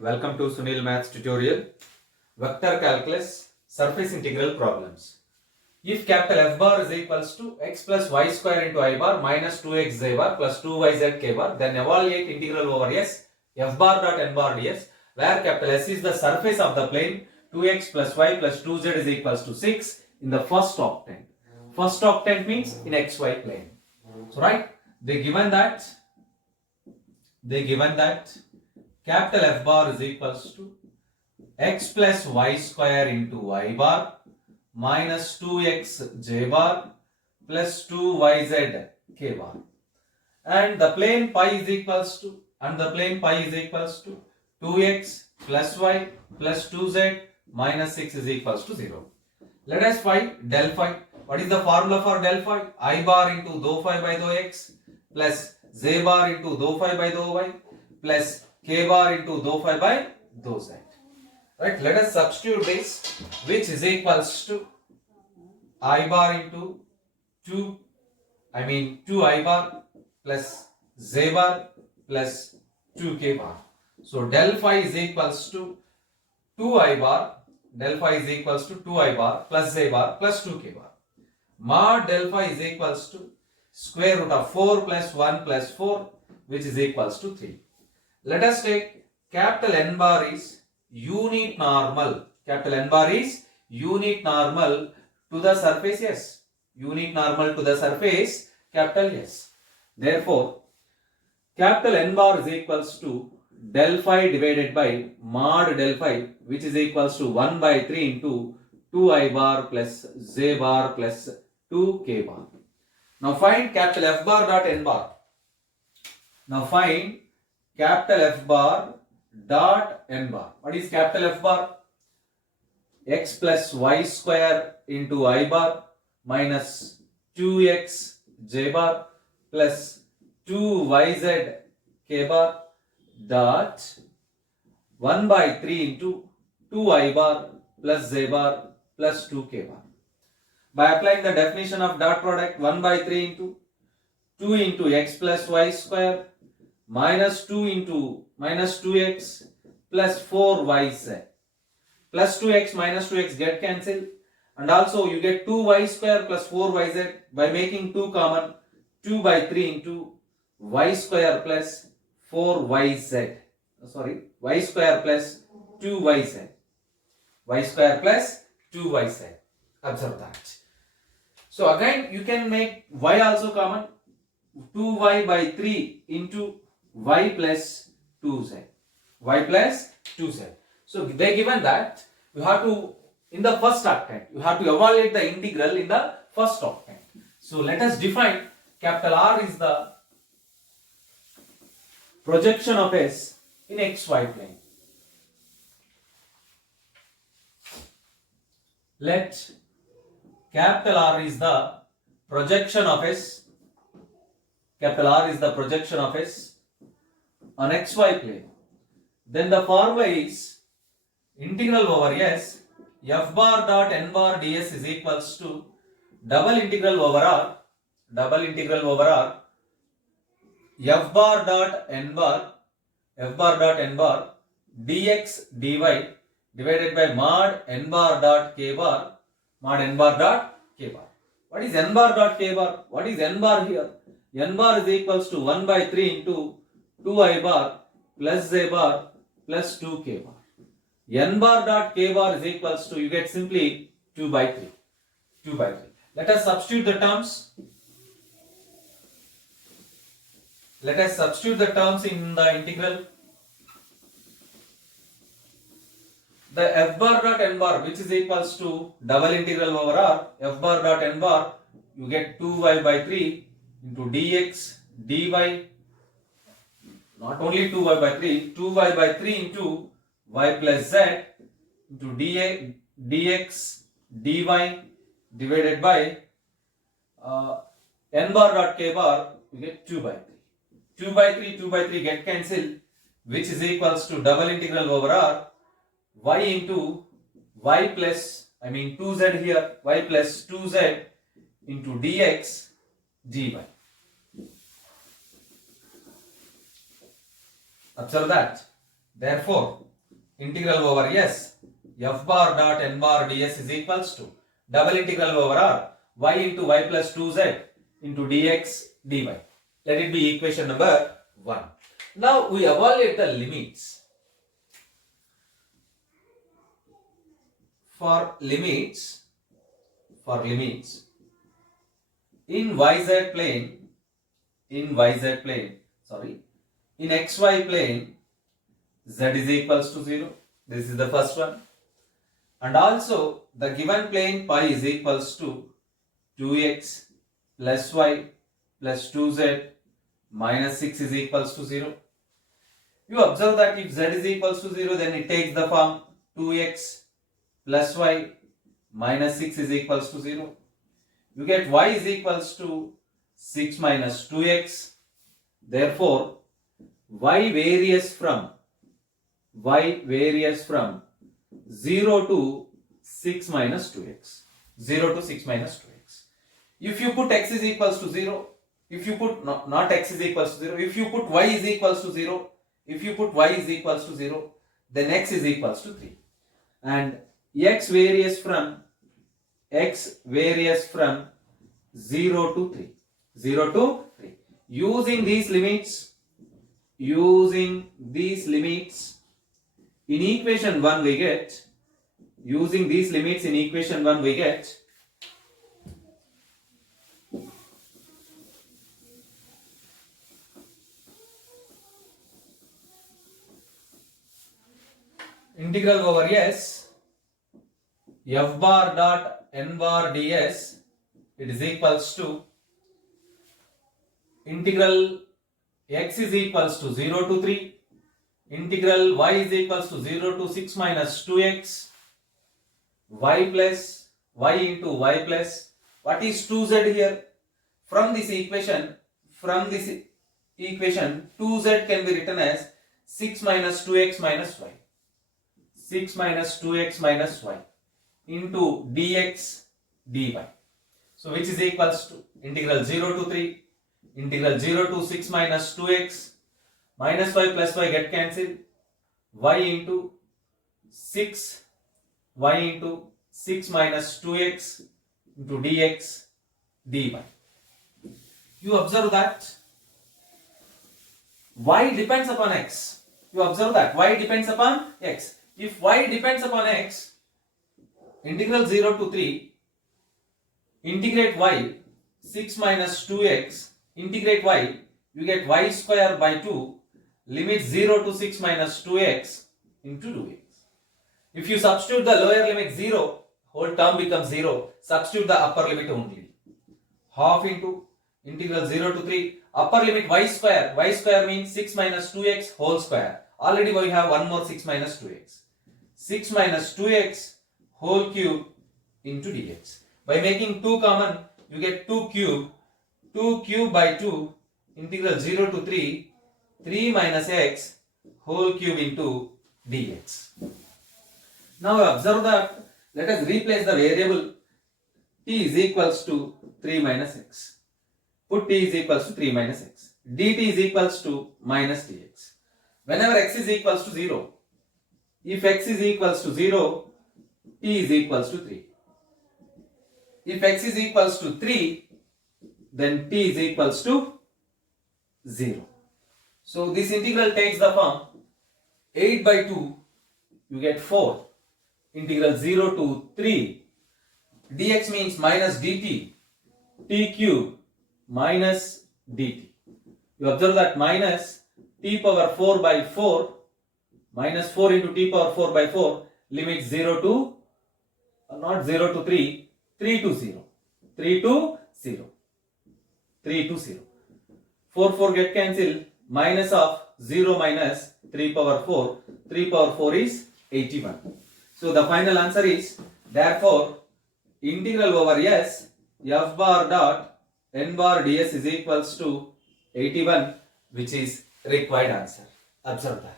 welcome to Sunil Maths tutorial. Vector calculus, surface integral problems. If capital F bar is equals to x plus y square into I bar minus 2x z bar plus 2yz k bar, then evaluate integral over s f bar dot n bar ds, where capital S is the surface of the plane 2x plus y plus 2z is equals to 6 in the first octant. First octant means in xy plane. So right, they given that capital F bar is equals to x plus y square into I bar minus 2x j bar plus 2yz k bar, and the plane pi is equals to 2x plus y plus 2z minus 6 is equals to 0. Let us find del phi. What is the formula for del phi? I bar into dou phi by dou x plus z bar into dou phi by dou y plus k bar into dou phi by dou z. Right, let us substitute this, which is equals to I bar into 2 I bar plus z bar plus 2k bar. So del phi is equals to 2 I bar, del phi is equals to 2 I bar plus z bar plus 2k bar. Mod del phi is equals to square root of 4 plus 1 plus 4, which is equals to 3. Let us take capital N bar is unit normal. Capital N bar is unit normal to the surface S. Unit normal to the surface capital S. Therefore, capital N bar is equals to del phi divided by mod del phi, which is equals to 1 by 3 into 2 I bar plus z bar plus 2k bar. Now find capital F bar dot N bar. Now find capital F bar dot N bar. What is capital F bar? X plus y square into I bar minus 2x j bar plus 2yz k bar dot 1 by 3 into 2 I bar plus z bar plus 2k bar. By applying the definition of dot product, 1 by 3 into 2 into x plus y square minus 2 into minus 2x plus 4yz plus 2x minus 2x get cancelled, and also you get 2y square plus 4yz by making 2 common, 2 by 3 into y square plus 4yz, y square plus 2yz, y square plus 2yz. Observe that. So again you can make y also common, 2y by 3 into y plus 2z, y plus 2z. So they given that you have to, in the first octant, you have to evaluate the integral in the first octant. So let us define capital R is the projection of S in xy plane. Let capital R is the projection of S, capital R is the projection of S on xy plane. Then the formula is integral over S f bar dot n bar ds is equals to double integral over R f bar dot n bar dx dy divided by mod n bar dot k bar. What is n bar dot k bar? What is n bar here? N bar is equals to 1 by 3 into 2 I bar plus z bar plus 2k bar. N bar dot k bar is equals to, you get simply 2 by 3. Let us substitute the terms. Let us substitute the terms in the integral. The f bar dot n bar, which is equals to double integral over R, f bar dot n bar, you get 2y by 3 into dx dy, not only 2y by 3, 2y by 3 into y plus z into dx dy divided by n bar dot k bar, you get 2 by 3. 2 by 3 get cancelled, which is equals to double integral over R, y into y plus, 2z here, y plus 2z into dx dy. Observe that. Therefore, integral over s f bar dot n bar ds is equals to double integral over r y into y plus 2z into dx dy. Let it be equation number 1. Now we evaluate the limits. For limits in yz plane, in xy plane, z is equals to 0. This is the first one. And also the given plane pi is equals to 2x plus y plus 2z minus 6 is equals to 0. You observe that if z is equals to 0, then it takes the form 2x plus y minus 6 is equals to 0. You get y is equals to 6 minus 2x. Therefore, y varies from 0 to 6 minus 2x. 0 to 6 minus 2x. If you put x is equals to 0, if you put not x is equals to 0, if you put y is equals to 0, then x is equals to 3. And x varies from 0 to 3. 0 to 3. Using these limits, in equation 1 we get, integral over s f bar dot n bar ds, it is equals to integral x is equals to 0 to 3, integral y is equals to 0 to 6 minus 2x, y into y plus, what is 2z here? From this equation 2z can be written as 6 minus 2x minus y. 6 minus 2x minus y into dx dy. So which is equals to integral 0 to 3, integral 0 to 6 minus 2x minus y plus y get cancelled, y into 6 minus 2x into dx dy. You observe that y depends upon x. If y depends upon x, integral 0 to 3, integrate y, 6 minus 2x, integrate y, you get y square by 2, limit 0 to 6 minus 2x into 2x. If you substitute the lower limit 0, whole term becomes 0, substitute the upper limit only. Half into integral 0 to 3, upper limit y square means 6 minus 2x whole square. Already we have one more 6 minus 2x. 6 minus 2x whole cube into dx. By making 2 common, you get 2 cube. 2 cube by 2, integral 0 to 3, 3 minus x whole cube into dx. Now observe that, let us replace the variable t is equals to 3 minus x. Put t is equals to 3 minus x. dt is equals to minus dx. Whenever x is equals to 0, if x is equals to 0, t is equals to 3. If x is equals to 3, then t is equals to 0. So this integral takes the form 8 by 2, you get 4. Integral 0 to 3, dx means minus dt, t cube minus dt. You observe that minus t power 4 by 4, minus 4 into t power 4 by 4, limit 0 to, not 0 to 3, 3 to 0. 3 to 0. 3 to 0. 4 get cancelled, minus of 0 minus 3 power 4, 3 power 4 is 81. So the final answer is, therefore, integral over s f bar dot n bar ds is equals to 81, which is required answer. Observe that.